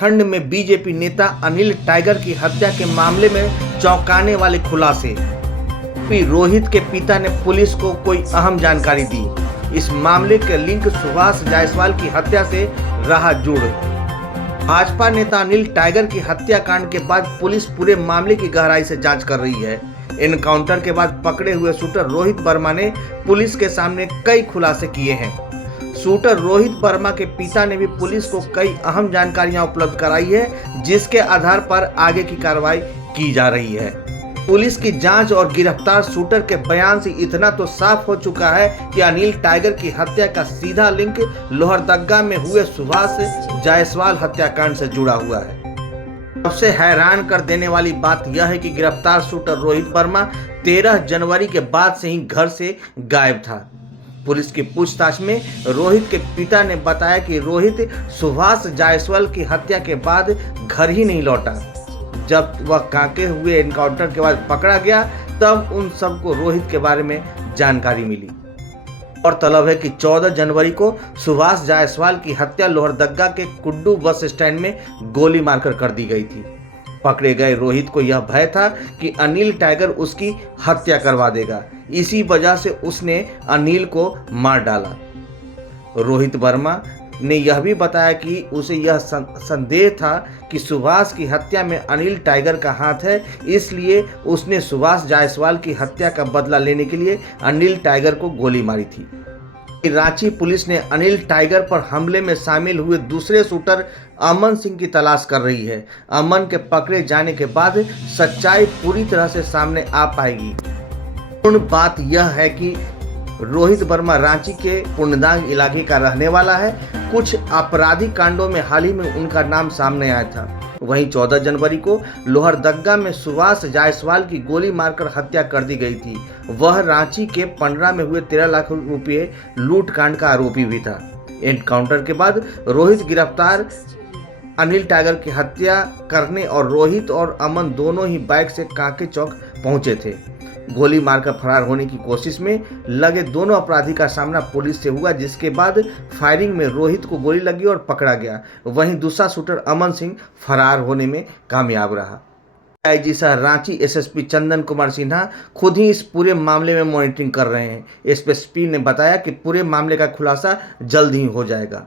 झारखंड में बीजेपी नेता अनिल टाइगर की हत्या के मामले में चौंकाने वाले खुलासे। रोहित के पिता ने पुलिस को कोई अहम जानकारी दी। इस मामले के लिंक सुभाष जायसवाल की हत्या से रहा जुड़। भाजपा नेता अनिल टाइगर की हत्याकांड के बाद पुलिस पूरे मामले की गहराई से जांच कर रही है। एनकाउंटर के बाद पकड़े हुए शूटर रोहित वर्मा ने पुलिस के सामने कई खुलासे किए हैं। शूटर रोहित वर्मा के पिता ने भी पुलिस को कई अहम जानकारियां उपलब्ध कराई है, जिसके आधार पर आगे की कार्रवाई की जा रही है। पुलिस की जांच और गिरफ्तार शूटर के बयान से इतना तो साफ हो चुका है कि अनिल टाइगर की हत्या का सीधा लिंक लोहरदग्गा में हुए सुभाष जायसवाल हत्याकांड से जुड़ा हुआ है। सबसे हैरान कर देने वाली बात यह है कि गिरफ्तार शूटर रोहित वर्मा 13 जनवरी के बाद से ही घर से गायब था। पुलिस की पूछताछ में रोहित के पिता ने बताया कि रोहित सुभाष जायसवाल की हत्या के बाद घर ही नहीं लौटा। जब वह कांके हुए एनकाउंटर के बाद पकड़ा गया, तब उन सबको रोहित के बारे में जानकारी मिली। और तलब है कि 14 जनवरी को सुभाष जायसवाल की हत्या लोहरदग्गा के कुड्डू बस स्टैंड में गोली मारकर कर दी गई थी। पकड़े गए रोहित को यह भय था कि अनिल टाइगर उसकी हत्या करवा देगा। इसी वजह से उसने अनिल को मार डाला। रोहित वर्मा ने यह भी बताया कि उसे यह संदेह था कि सुभाष की हत्या में अनिल टाइगर का हाथ है, इसलिए उसने सुभाष जायसवाल की हत्या का बदला लेने के लिए अनिल टाइगर को गोली मारी थी। रांची पुलिस ने अनिल टाइगर पर हमले में शामिल हुए दूसरे शूटर अमन सिंह की तलाश कर रही है। अमन के पकड़े जाने के बाद सच्चाई पूरी तरह से सामने आ पाएगी। पूर्ण बात यह है कि रोहित वर्मा रांची के पुण्यदांग इलाके का रहने वाला है। कुछ आपराधिक कांडों में हाल ही में उनका नाम सामने आया था। वहीं 14 जनवरी को लोहरदग्गा में सुभाष जायसवाल की गोली मारकर हत्या कर दी गई थी। वह रांची के पंडरा में हुए 13 लाख रुपये लूट कांड का आरोपी भी था। एनकाउंटर के बाद रोहित गिरफ्तार अनिल टाइगर की हत्या करने और रोहित और अमन दोनों ही बाइक से कांके चौक पहुंचे थे। गोली मारकर फरार होने की कोशिश में लगे दोनों अपराधी का सामना पुलिस से हुआ, जिसके बाद फायरिंग में रोहित को गोली लगी और पकड़ा गया। वहीं दूसरा शूटर अमन सिंह फरार होने में कामयाब रहा। आईजी सह रांची एसएसपी चंदन कुमार सिन्हा खुद ही इस पूरे मामले में मॉनिटरिंग कर रहे हैं। एसएसपी ने बताया कि पूरे मामले का खुलासा जल्द ही हो जाएगा।